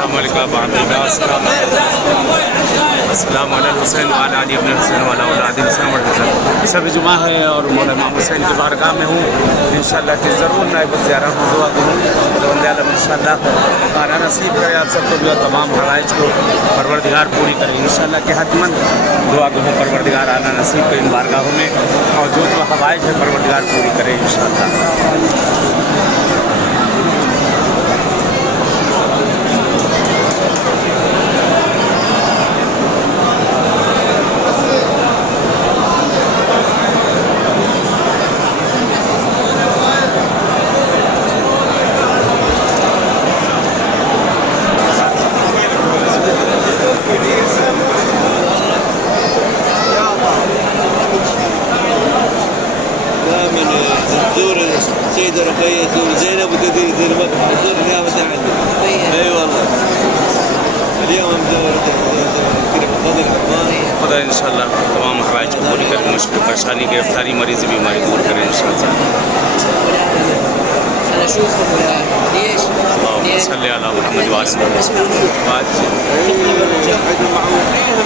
अस्सलाम वालेकुम अस्सलाम हुसैन वाला अली इब्न हुसैन वाला औलाद हुसैन सब जुमा है और मौला इमाम हुसैन की बारगाह में हूँ। इंशाअल्लाह कि ज़रूर नाइब ज़ियारत को दुआ दूँ इंशाअल्लाह आना नसीब करे आप सबको भी और तमाम हवाइज को परवरदिगार पूरी करे इंशाअल्लाह कि हतमन दुआ दूँ परवरदिगार आना नसीब करे इन बारगाहों में और जो हवाइज है परवरदिगार पूरी करे इंशाअल्लाह। زور السيدة رقية، زور زينب، وتدير زور المقهى، زور نيابة عني. اي والله. اليوم مزور كذا بفضل الرحمن. खुदा इंशाअल्लाह तमाम हवाइज को पूरी करें, मुश्किल परेशानी गिरफ्तारी मरीज़ बीमारी दूर करें इंशाअल्लाह। أنا أشوفهم ولا ليش؟ اللهم صل على محمد وعلى آله وصحبه